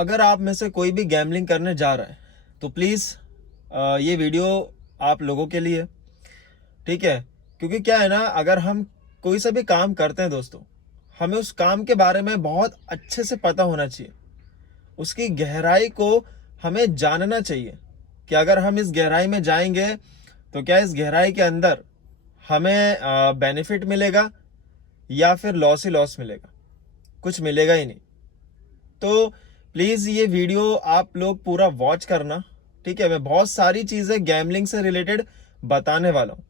अगर आप में से कोई भी गैम्बलिंग करने जा रहा है तो प्लीज़ ये वीडियो आप लोगों के लिए, ठीक है। क्योंकि क्या है ना, अगर हम कोई सा भी काम करते हैं दोस्तों, हमें उस काम के बारे में बहुत अच्छे से पता होना चाहिए। उसकी गहराई को हमें जानना चाहिए कि अगर हम इस गहराई में जाएंगे तो क्या इस गहराई के अंदर हमें बेनिफिट मिलेगा या फिर लॉस ही लॉस मिलेगा, कुछ मिलेगा ही नहीं। तो प्लीज़ ये वीडियो आप लोग पूरा वॉच करना, ठीक है। मैं बहुत सारी चीज़ें गैम्बलिंग से रिलेटेड बताने वाला हूँ,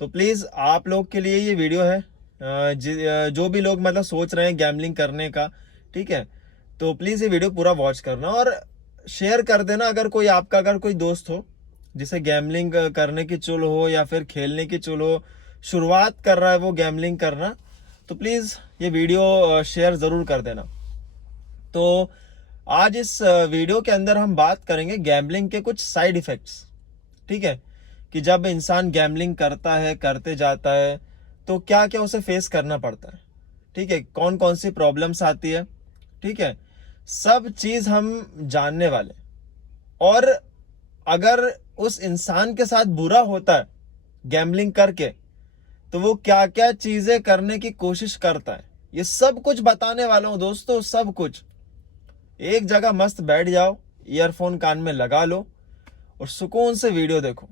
तो प्लीज़ आप लोग के लिए ये वीडियो है। जो भी लोग मतलब सोच रहे हैं गैम्बलिंग करने का, ठीक है, तो प्लीज़ ये वीडियो पूरा वॉच करना और शेयर कर देना। अगर कोई दोस्त हो जिसे गैम्बलिंग करने की चुल हो या फिर खेलने की चुल हो, शुरुआत कर रहा है वो गैम्बलिंग करना, तो प्लीज़ ये वीडियो शेयर ज़रूर कर देना। तो आज इस वीडियो के अंदर हम बात करेंगे गैम्बलिंग के कुछ साइड इफ़ेक्ट्स, ठीक है, कि जब इंसान गैम्बलिंग करता है, करते जाता है, तो क्या क्या उसे फेस करना पड़ता है, ठीक है, कौन कौन सी प्रॉब्लम्स आती है, ठीक है, सब चीज़ हम जानने वाले। और अगर उस इंसान के साथ बुरा होता है गैम्बलिंग करके, तो वो क्या क्या चीज़ें करने की कोशिश करता है, ये सब कुछ बताने वाला हूँ दोस्तों। सब कुछ एक जगह मस्त बैठ जाओ, ईयरफोन कान में लगा लो और सुकून से वीडियो देखो।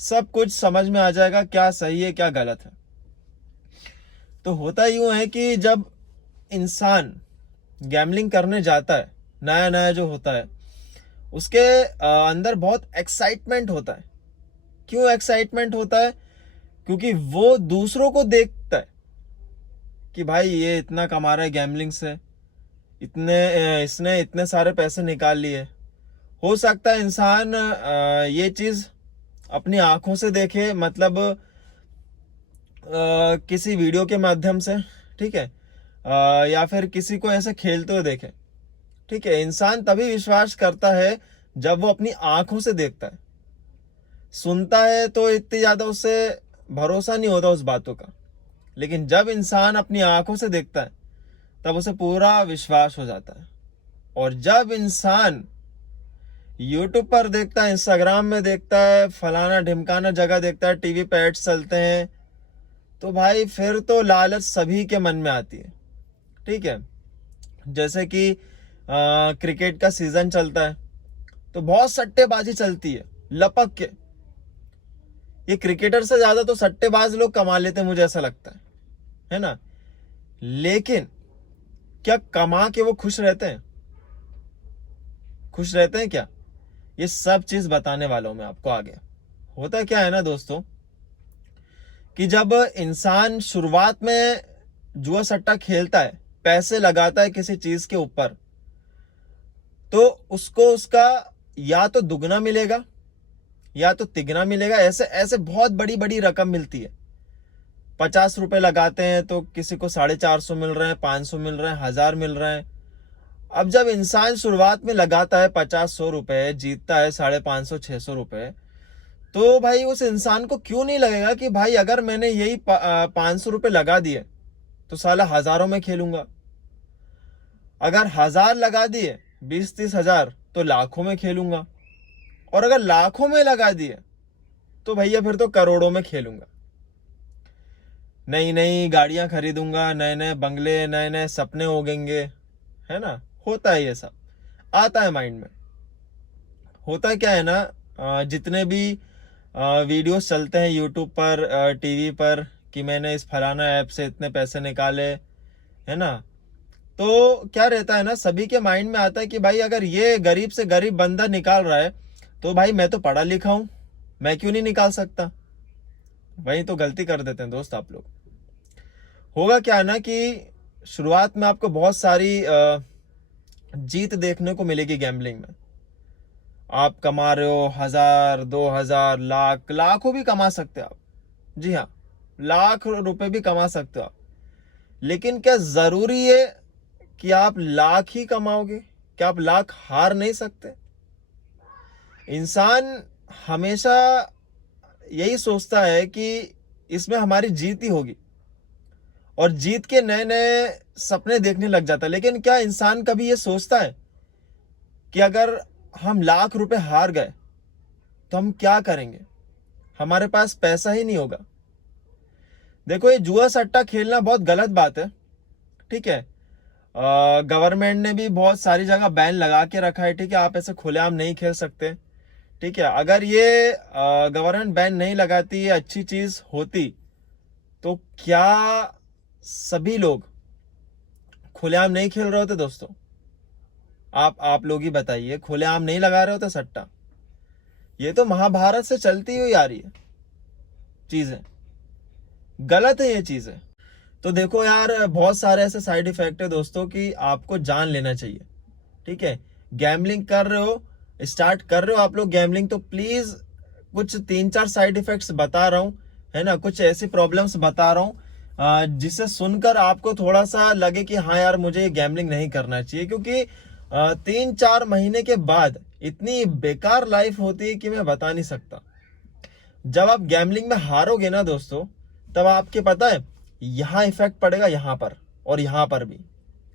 सब कुछ समझ में आ जाएगा क्या सही है क्या गलत है। तो होता यूं है कि जब इंसान गैम्बलिंग करने जाता है, नया नया जो होता है, उसके अंदर बहुत एक्साइटमेंट होता है। क्यों एक्साइटमेंट होता है? क्योंकि वो दूसरों को देखता है कि भाई ये इतना कमा रहा है गैम्बलिंग से, इसने इतने सारे पैसे निकाल लिए। हो सकता है इंसान ये चीज़ अपनी आंखों से देखे, मतलब किसी वीडियो के माध्यम से, ठीक है, या फिर किसी को ऐसे खेलते हुए देखे, ठीक है। इंसान तभी विश्वास करता है जब वो अपनी आंखों से देखता है। सुनता है तो इतनी ज़्यादा उससे भरोसा नहीं होता उस बातों का, लेकिन जब इंसान अपनी आंखों से देखता है तब उसे पूरा विश्वास हो जाता है। और जब इंसान यूट्यूब पर देखता है, इंस्टाग्राम में देखता है, फलाना ढिमकाना जगह देखता है, टीवी पे एड्स चलते हैं, तो भाई फिर तो लालच सभी के मन में आती है, ठीक है। जैसे कि क्रिकेट का सीजन चलता है तो बहुत सट्टेबाजी चलती है लपक के। ये क्रिकेटर से ज्यादा तो सट्टेबाज लोग कमा लेते हैं, मुझे ऐसा लगता है ना। लेकिन क्या कमा के वो खुश रहते हैं? खुश रहते हैं क्या? ये सब चीज बताने वाला हूं मैं आपको आगे। होता क्या है ना दोस्तों, कि जब इंसान शुरुआत में जुआ सट्टा खेलता है, पैसे लगाता है किसी चीज के ऊपर, तो उसको उसका या तो दुगना मिलेगा या तो तिगना मिलेगा। ऐसे ऐसे बहुत बड़ी बड़ी रकम मिलती है। 50 रुपए लगाते हैं तो किसी को 450 मिल रहे हैं, 500 मिल रहे हैं, 1000 मिल रहे हैं। अब जब इंसान शुरुआत में लगाता है 50-100 रुपए, जीतता है 550-600 रुपए, तो भाई उस इंसान को क्यों नहीं लगेगा कि भाई अगर मैंने यही 500 रुपए लगा दिए तो साला हजारों में खेलूंगा। अगर 1000 लगा दिए, 20-30 हजार, तो लाखों में खेलूंगा। और अगर लाखों में लगा दिए तो भैया फिर तो करोड़ों में खेलूंगा। नई नई गाड़ियां खरीदूंगा, नए नए बंगले, नए नए सपने होंगे, है ना। होता है ये सब, आता है माइंड में। होता क्या है ना, जितने भी वीडियोस चलते हैं यूट्यूब पर, टीवी पर, कि मैंने इस फलाना ऐप से इतने पैसे निकाले, है ना, तो क्या रहता है ना, सभी के माइंड में आता है कि भाई अगर ये गरीब से गरीब बंदा निकाल रहा है तो भाई मैं तो पढ़ा लिखा हूं, मैं क्यों नहीं निकाल सकता। वही तो गलती कर देते हैं दोस्त आप लोग। होगा क्या ना कि शुरुआत में आपको बहुत सारी जीत देखने को मिलेगी गैम्बलिंग में। आप कमा रहे हो 1000, 2000, लाख, लाखों भी कमा सकते हो आप। जी हाँ, लाख रुपए भी कमा सकते हो आप। लेकिन क्या जरूरी है कि आप लाख ही कमाओगे? क्या आप लाख हार नहीं सकते? इंसान हमेशा यही सोचता है कि इसमें हमारी जीत ही होगी और जीत के नए नए सपने देखने लग जाता है। लेकिन क्या इंसान कभी ये सोचता है कि अगर हम लाख रुपए हार गए तो हम क्या करेंगे, हमारे पास पैसा ही नहीं होगा। देखो, ये जुआ सट्टा खेलना बहुत गलत बात है, ठीक है। गवर्नमेंट ने भी बहुत सारी जगह बैन लगा के रखा है, ठीक है, आप ऐसे खुलेआम नहीं खेल सकते, ठीक है। अगर ये गवर्नमेंट बैन नहीं लगाती, ये अच्छी चीज होती, तो क्या सभी लोग खुलेआम नहीं खेल रहे होते दोस्तों? आप लोग ही बताइए, खुलेआम नहीं लगा रहे होते सट्टा? ये तो महाभारत से चलती हुई आ रही है चीजें, गलत है ये चीजें। तो देखो यार, बहुत सारे ऐसे साइड इफेक्ट है दोस्तों कि आपको जान लेना चाहिए, ठीक है। गैम्बलिंग कर रहे हो, स्टार्ट कर रहे हो आप लोग गैम्बलिंग, तो प्लीज कुछ 3-4 साइड इफेक्ट्स बता रहा हूँ, है ना, कुछ ऐसी प्रॉब्लम्स बता रहा हूँ जिससे सुनकर आपको थोड़ा सा लगे कि हाँ यार, मुझे गैम्बलिंग नहीं करना चाहिए। क्योंकि 3-4 महीने के बाद इतनी बेकार लाइफ होती है कि मैं बता नहीं सकता। जब आप गैम्बलिंग में हारोगे ना दोस्तों, तब आपके पता है यहाँ इफेक्ट पड़ेगा, यहाँ पर और यहाँ पर भी,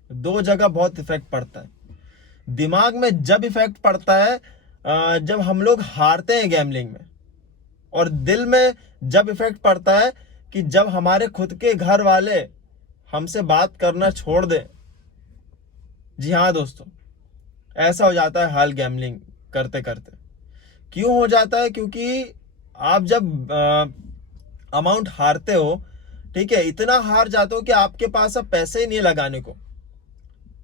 दो जगह बहुत इफेक्ट पड़ता है। दिमाग में जब इफेक्ट पड़ता है जब हम लोग हारते हैं गैम्बलिंग में, और दिल में जब इफेक्ट पड़ता है कि जब हमारे खुद के घर वाले हमसे बात करना छोड़ दें। जी हाँ दोस्तों, ऐसा हो जाता है हाल गैम्बलिंग करते करते। क्यों हो जाता है? क्योंकि आप जब अमाउंट हारते हो, ठीक है, इतना हार जाते हो कि आपके पास अब पैसे ही नहीं लगाने को,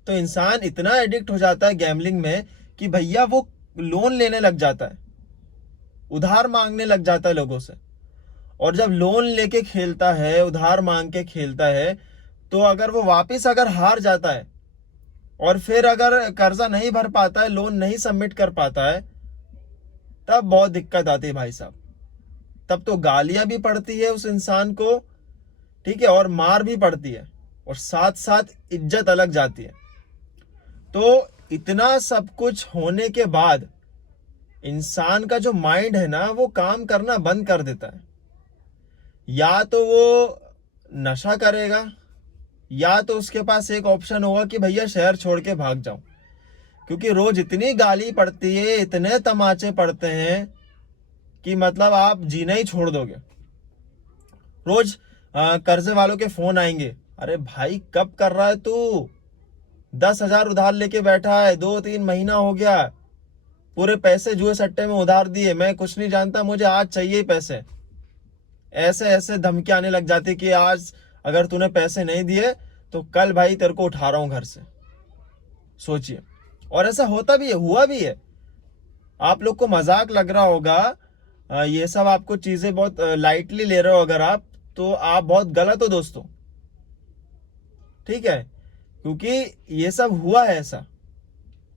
तो इंसान इतना एडिक्ट हो जाता है गैम्बलिंग में कि भैया वो लोन लेने लग जाता है, उधार मांगने लग जाता है लोगों से। और जब लोन लेके खेलता है, उधार मांग के खेलता है, तो अगर वो वापस अगर हार जाता है और फिर अगर कर्जा नहीं भर पाता है, लोन नहीं सबमिट कर पाता है, तब बहुत दिक्कत आती है भाई साहब। तब तो गालियां भी पड़ती है उस इंसान को, ठीक है, और मार भी पड़ती है, और साथ साथ इज्जत अलग जाती है। तो इतना सब कुछ होने के बाद इंसान का जो माइंड है ना, वो काम करना बंद कर देता है। या तो वो नशा करेगा, या तो उसके पास एक ऑप्शन होगा कि भैया शहर छोड़ के भाग जाऊं। क्योंकि रोज इतनी गाली पड़ती है, इतने तमाचे पड़ते हैं कि मतलब आप जीना ही छोड़ दोगे। रोज कर्जे वालों के फोन आएंगे, अरे भाई कब कर रहा है तू, 10,000 उधार लेके बैठा है, 2-3 महीना हो गया, पूरे पैसे जुए सट्टे में उधार दिए, मैं कुछ नहीं जानता, मुझे आज चाहिए ही पैसे। ऐसे ऐसे धमकी आने लग जाती कि आज अगर तूने पैसे नहीं दिए तो कल भाई तेरे को उठा रहा हूं घर से। सोचिए, और ऐसा होता भी है, हुआ भी है। आप लोग को मजाक लग रहा होगा, ये सब आपको चीजें बहुत लाइटली ले रहे हो अगर आप, तो आप बहुत गलत हो दोस्तों, ठीक है। क्योंकि ये सब हुआ है ऐसा।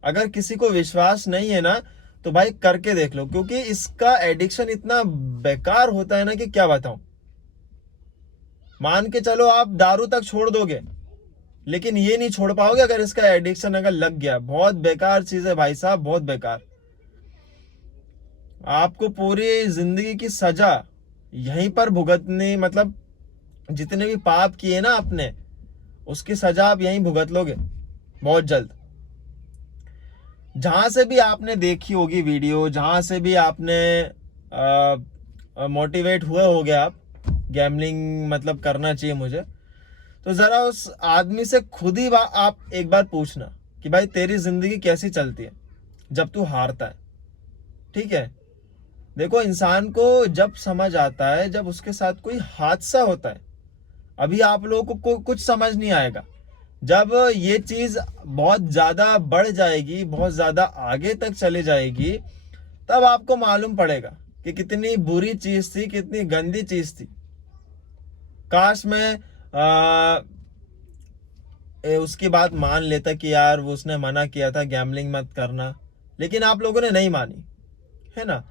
अगर किसी को विश्वास नहीं है ना, तो भाई करके देख लो, क्योंकि इसका एडिक्शन इतना बेकार होता है ना कि क्या बताऊं। मान के चलो आप दारू तक छोड़ दोगे, लेकिन ये नहीं छोड़ पाओगे अगर इसका एडिक्शन अगर लग गया। बहुत बेकार चीज है भाई साहब, बहुत बेकार। आपको पूरी जिंदगी की सजा यहीं पर भुगतनी, मतलब जितने भी पाप किए ना आपने, उसकी सजा आप यहीं भुगत लोगे बहुत जल्द। जहां से भी आपने देखी होगी वीडियो, जहां से भी आपने मोटिवेट हुए होगे आप, गैम्बलिंग मतलब करना चाहिए मुझे, तो जरा उस आदमी से खुद ही आप एक बार पूछना कि भाई तेरी जिंदगी कैसी चलती है जब तू हारता है, ठीक है। देखो, इंसान को जब समझ आता है, जब उसके साथ कोई हादसा होता है, अभी आप लोगों को कुछ समझ नहीं आएगा। जब ये चीज बहुत ज्यादा बढ़ जाएगी, बहुत ज्यादा आगे तक चले जाएगी, तब आपको मालूम पड़ेगा कि कितनी बुरी चीज थी, कितनी गंदी चीज थी। काश मैं उसकी बात मान लेता कि यार वो उसने मना किया था गैम्बलिंग मत करना, लेकिन आप लोगों ने नहीं मानी, है ना।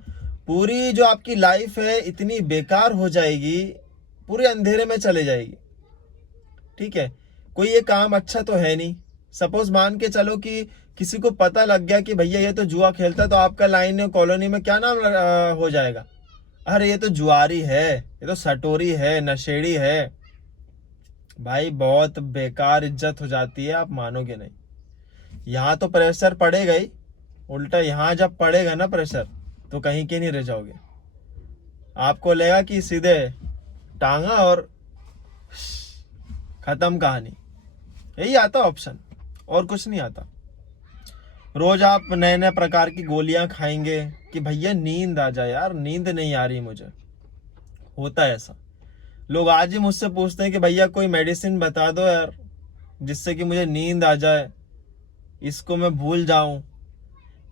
पूरी जो आपकी लाइफ है इतनी बेकार हो जाएगी, पूरे अंधेरे में चले जाएगी, ठीक है। कोई ये काम अच्छा तो है नहीं। सपोज मान के चलो कि किसी को पता लग गया कि भैया ये तो जुआ खेलता है, तो आपका लाइन कॉलोनी में क्या नाम हो जाएगा? अरे ये तो जुआरी है, ये तो सटोरी है, नशेड़ी है। भाई बहुत बेकार इज्जत हो जाती है, आप मानोगे नहीं। यहाँ तो प्रेशर पड़ेगा ही, उल्टा यहाँ जब पड़ेगा ना प्रेशर, तो कहीं के नहीं रह जाओगे। आपको लगेगा कि सीधे टांगा और खत्म कहानी। यही आता ऑप्शन, और कुछ नहीं आता। रोज आप नए नए प्रकार की गोलियां खाएंगे कि भैया नींद आ जाए, यार नींद नहीं आ रही मुझे। होता है ऐसा। लोग आज ही मुझसे पूछते हैं कि भैया कोई मेडिसिन बता दो यार, जिससे कि मुझे नींद आ जाए, इसको मैं भूल जाऊं।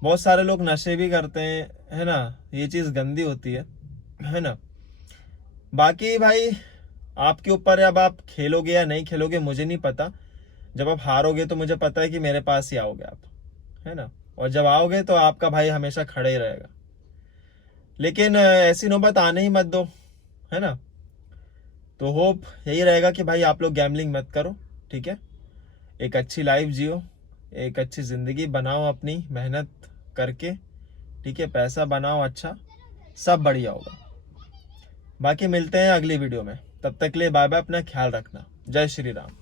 बहुत सारे लोग नशे भी करते हैं, है ना। ये चीज गंदी होती है ना। बाकी भाई आपके ऊपर है, अब आप खेलोगे या नहीं खेलोगे मुझे नहीं पता। जब आप हारोगे तो मुझे पता है कि मेरे पास ही आओगे आप, है ना। और जब आओगे तो आपका भाई हमेशा खड़े ही रहेगा। लेकिन ऐसी नौबत आने ही मत दो, है ना। तो होप यही रहेगा कि भाई आप लोग गैम्बलिंग मत करो, ठीक है। एक अच्छी लाइफ जियो, एक अच्छी ज़िंदगी बनाओ अपनी मेहनत करके, ठीक है। पैसा बनाओ अच्छा, सब बढ़िया होगा। बाकी मिलते हैं अगली वीडियो में, तब तक के लिए बाय बाय, अपना ख्याल रखना। जय श्री राम।